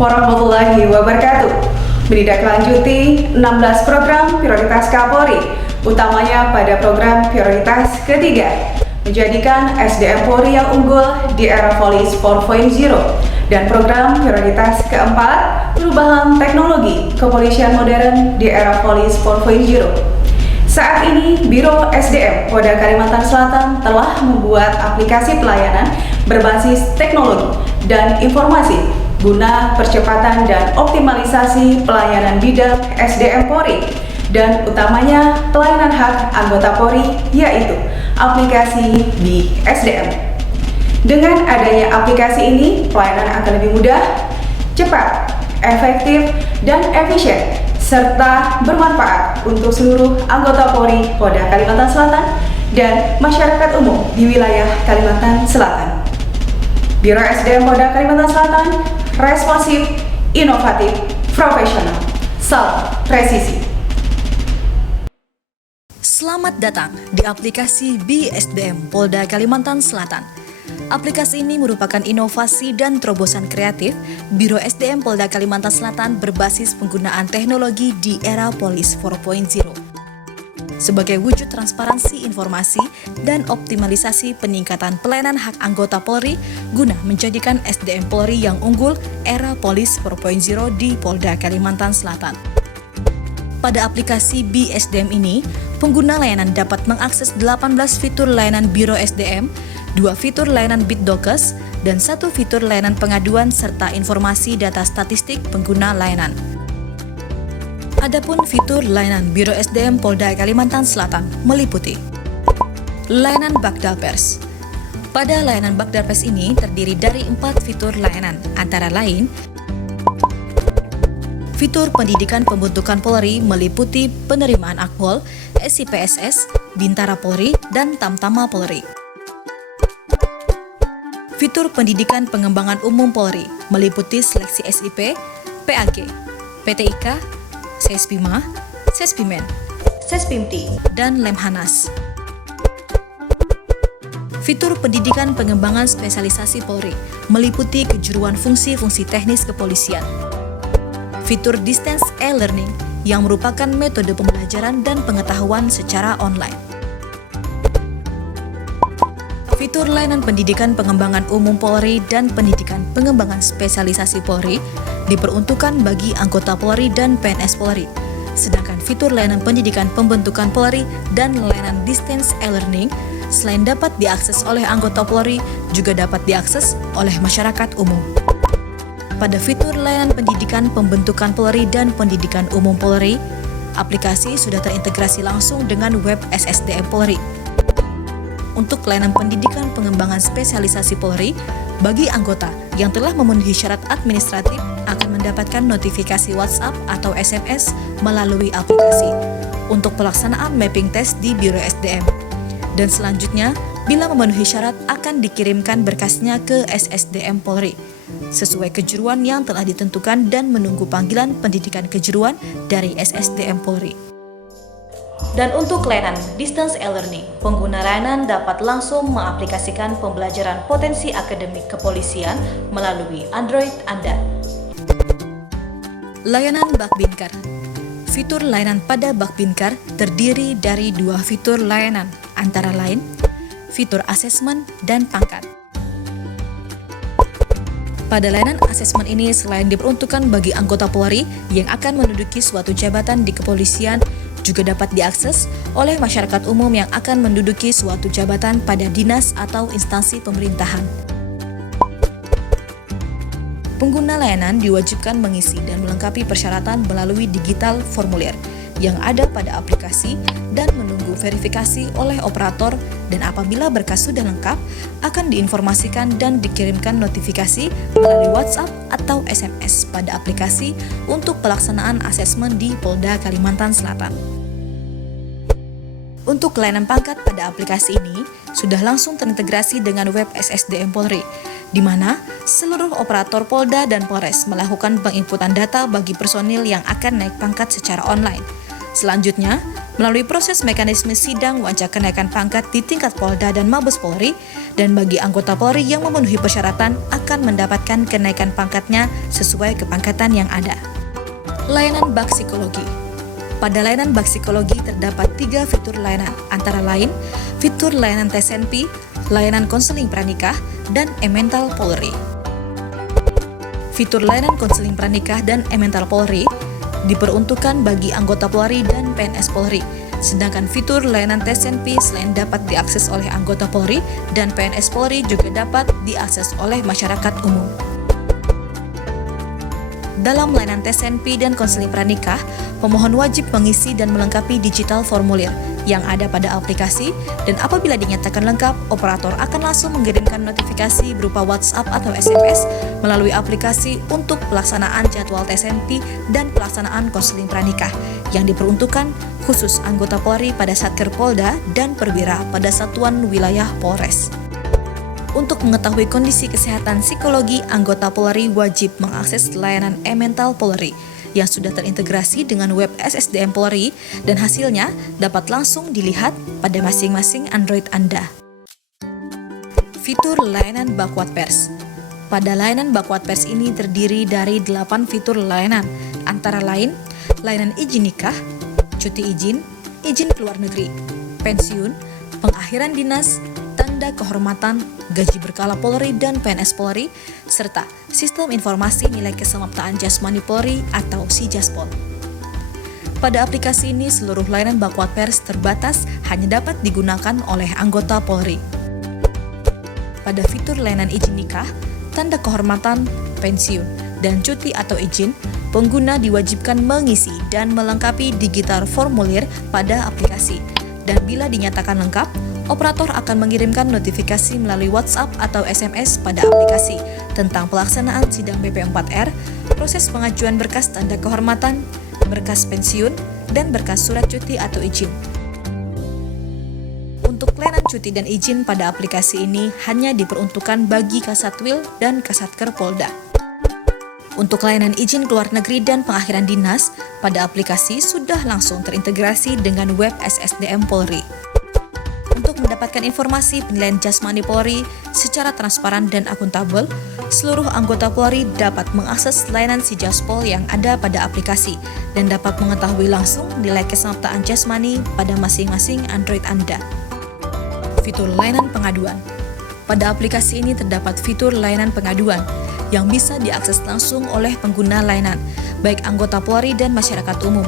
warahmatullahi wabarakatuh. Menindaklanjuti 16 program prioritas Kapolri, utamanya pada program prioritas ketiga, menjadikan SDM Polri yang unggul di era Polis 4.0, dan program prioritas keempat, perubahan teknologi kepolisian modern di era Polis 4.0. Saat ini, Biro SDM Polda Kalimantan Selatan telah membuat aplikasi pelayanan berbasis teknologi dan informasi guna percepatan dan optimalisasi pelayanan bidang SDM Polri, dan utamanya pelayanan hak anggota Polri, yaitu aplikasi BSDM. Dengan adanya aplikasi ini, pelayanan akan lebih mudah, cepat, efektif, dan efisien, serta bermanfaat untuk seluruh anggota Polri Polda Kalimantan Selatan dan masyarakat umum di wilayah Kalimantan Selatan. Biro SDM Polda Kalimantan Selatan, responsif, inovatif, profesional, salam presisi. Selamat datang di aplikasi BSDM Polda Kalimantan Selatan. Aplikasi ini merupakan inovasi dan terobosan kreatif Biro SDM Polda Kalimantan Selatan berbasis penggunaan teknologi di era Polis 4.0. Sebagai wujud transparansi informasi dan optimalisasi peningkatan pelayanan hak anggota Polri guna menjadikan SDM Polri yang unggul era Polis 4.0 di Polda Kalimantan Selatan. Pada aplikasi BSDM ini, pengguna layanan dapat mengakses 18 fitur layanan Biro SDM, 2 fitur layanan BitDokes, dan 1 fitur layanan pengaduan serta informasi data statistik pengguna layanan. Adapun fitur layanan Biro SDM Polda Kalimantan Selatan meliputi layanan Bakdapers. Pada layanan Bakdapers ini terdiri dari 4 fitur layanan, antara lain fitur pendidikan pembentukan Polri meliputi penerimaan Akpol, SIPSS, Bintara Polri, dan Tamtama Polri. Fitur pendidikan pengembangan umum Polri meliputi seleksi SIP, PAG, PTIK, Sespima, Sespimen, Sespimti, dan Lemhanas. Fitur pendidikan pengembangan spesialisasi Polri meliputi kejuruan fungsi-fungsi teknis kepolisian. Fitur distance e-learning yang merupakan metode pembelajaran dan pengetahuan secara online. Fitur layanan pendidikan pengembangan umum Polri dan pendidikan pengembangan spesialisasi Polri diperuntukkan bagi anggota Polri dan PNS Polri. Sedangkan fitur layanan pendidikan pembentukan Polri dan layanan distance e-learning selain dapat diakses oleh anggota Polri, juga dapat diakses oleh masyarakat umum. Pada fitur layanan pendidikan pembentukan Polri dan pendidikan umum Polri, aplikasi sudah terintegrasi langsung dengan web SSDM Polri. Untuk layanan pendidikan pengembangan spesialisasi Polri, bagi anggota yang telah memenuhi syarat administratif akan mendapatkan notifikasi WhatsApp atau SMS melalui aplikasi untuk pelaksanaan mapping test di Biro SDM. Dan selanjutnya, bila memenuhi syarat akan dikirimkan berkasnya ke SSDM Polri sesuai kejuruan yang telah ditentukan dan menunggu panggilan pendidikan kejuruan dari SSDM Polri. Dan untuk layanan distance e-learning, pengguna layanan dapat langsung mengaplikasikan pembelajaran potensi akademik kepolisian melalui Android Anda. Layanan Bakbinkar. Fitur layanan pada Bakbinkar terdiri dari 2 fitur layanan, antara lain fitur asesmen dan pangkat. Pada layanan asesmen ini selain diperuntukkan bagi anggota Polri yang akan menduduki suatu jabatan di kepolisian, juga dapat diakses oleh masyarakat umum yang akan menduduki suatu jabatan pada dinas atau instansi pemerintahan. Pengguna layanan diwajibkan mengisi dan melengkapi persyaratan melalui digital formulir yang ada pada aplikasi dan menunggu verifikasi oleh operator, dan apabila berkas sudah lengkap akan diinformasikan dan dikirimkan notifikasi melalui WhatsApp atau SMS pada aplikasi untuk pelaksanaan asesmen di Polda Kalimantan Selatan. Untuk layanan pangkat pada aplikasi ini sudah langsung terintegrasi dengan web SSDM Polri, di mana seluruh operator Polda dan Polres melakukan penginputan data bagi personil yang akan naik pangkat secara online. Selanjutnya, melalui proses mekanisme sidang wajar kenaikan pangkat di tingkat Polda dan Mabes Polri, dan bagi anggota Polri yang memenuhi persyaratan akan mendapatkan kenaikan pangkatnya sesuai kepangkatan yang ada. Layanan bak psikologi. Pada layanan bak psikologi terdapat 3 fitur layanan, antara lain fitur layanan tes NP, layanan konseling pranikah, dan e-mental Polri. Fitur layanan konseling pranikah dan e-mental Polri diperuntukkan bagi anggota Polri dan PNS Polri, sedangkan fitur layanan tes NP selain dapat diakses oleh anggota Polri dan PNS Polri juga dapat diakses oleh masyarakat umum. Dalam layanan tes NP dan konseling pranikah, pemohon wajib mengisi dan melengkapi digital formulir yang ada pada aplikasi, dan apabila dinyatakan lengkap, operator akan langsung mengirimkan notifikasi berupa WhatsApp atau SMS melalui aplikasi untuk pelaksanaan jadwal tes NP dan pelaksanaan konseling pranikah yang diperuntukkan khusus anggota Polri pada Satker Polda dan perwira pada Satuan Wilayah Polres. Untuk mengetahui kondisi kesehatan psikologi, anggota Polri wajib mengakses layanan e-mental Polri yang sudah terintegrasi dengan web SSDM Polri, dan hasilnya dapat langsung dilihat pada masing-masing Android Anda. Fitur layanan Bakwat Pers. Pada layanan Bakwat Pers ini terdiri dari 8 fitur layanan, antara lain layanan izin nikah, cuti izin, izin keluar negeri, pensiun, pengakhiran dinas, tanda kehormatan, gaji berkala Polri dan PNS Polri, serta Sistem Informasi Nilai Kesemaptaan Jasmani Polri atau SIJASPOL. Pada aplikasi ini, seluruh layanan Bakwat Pers terbatas hanya dapat digunakan oleh anggota Polri. Pada fitur layanan izin nikah, tanda kehormatan, pensiun, dan cuti atau izin, pengguna diwajibkan mengisi dan melengkapi digital formulir pada aplikasi, dan bila dinyatakan lengkap, operator akan mengirimkan notifikasi melalui WhatsApp atau SMS pada aplikasi tentang pelaksanaan sidang BP4R, proses pengajuan berkas tanda kehormatan, berkas pensiun, dan berkas surat cuti atau izin. Untuk layanan cuti dan izin pada aplikasi ini hanya diperuntukkan bagi Kasatwil dan Kasatker Polda. Untuk layanan izin keluar negeri dan pengakhiran dinas, pada aplikasi sudah langsung terintegrasi dengan web SSDM Polri. Untuk mendapatkan informasi penilaian jasmani Polri secara transparan dan akuntabel, seluruh anggota Polri dapat mengakses layanan SIJASPOL yang ada pada aplikasi dan dapat mengetahui langsung nilai kesemaptaan jasmani pada masing-masing Android Anda. Fitur layanan pengaduan. Pada aplikasi ini terdapat fitur layanan pengaduan yang bisa diakses langsung oleh pengguna layanan, baik anggota Polri dan masyarakat umum.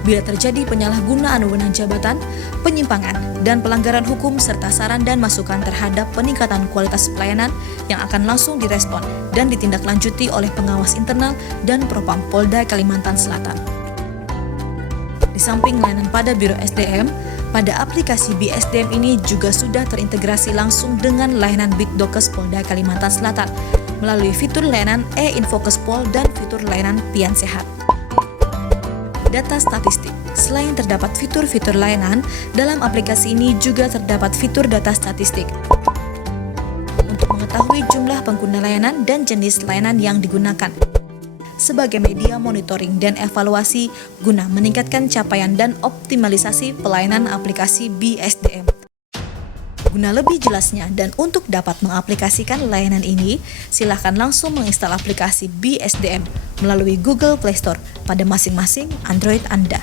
Bila terjadi penyalahgunaan wewenang jabatan, penyimpangan, dan pelanggaran hukum serta saran dan masukan terhadap peningkatan kualitas pelayanan yang akan langsung direspon dan ditindaklanjuti oleh pengawas internal dan Propam Polda Kalimantan Selatan. Di samping layanan pada Biro SDM, pada aplikasi BSDM ini juga sudah terintegrasi langsung dengan layanan Bitdokes Polda Kalimantan Selatan melalui fitur layanan e-Infokespol dan fitur layanan Pian Sehat. Data statistik. Selain terdapat fitur-fitur layanan, dalam aplikasi ini juga terdapat fitur data statistik untuk mengetahui jumlah pengguna layanan dan jenis layanan yang digunakan sebagai media monitoring dan evaluasi guna meningkatkan capaian dan optimalisasi pelayanan aplikasi BSDM. Guna lebih jelasnya dan untuk dapat mengaplikasikan layanan ini, silakan langsung menginstal aplikasi BSDM melalui Google Play Store pada masing-masing Android Anda.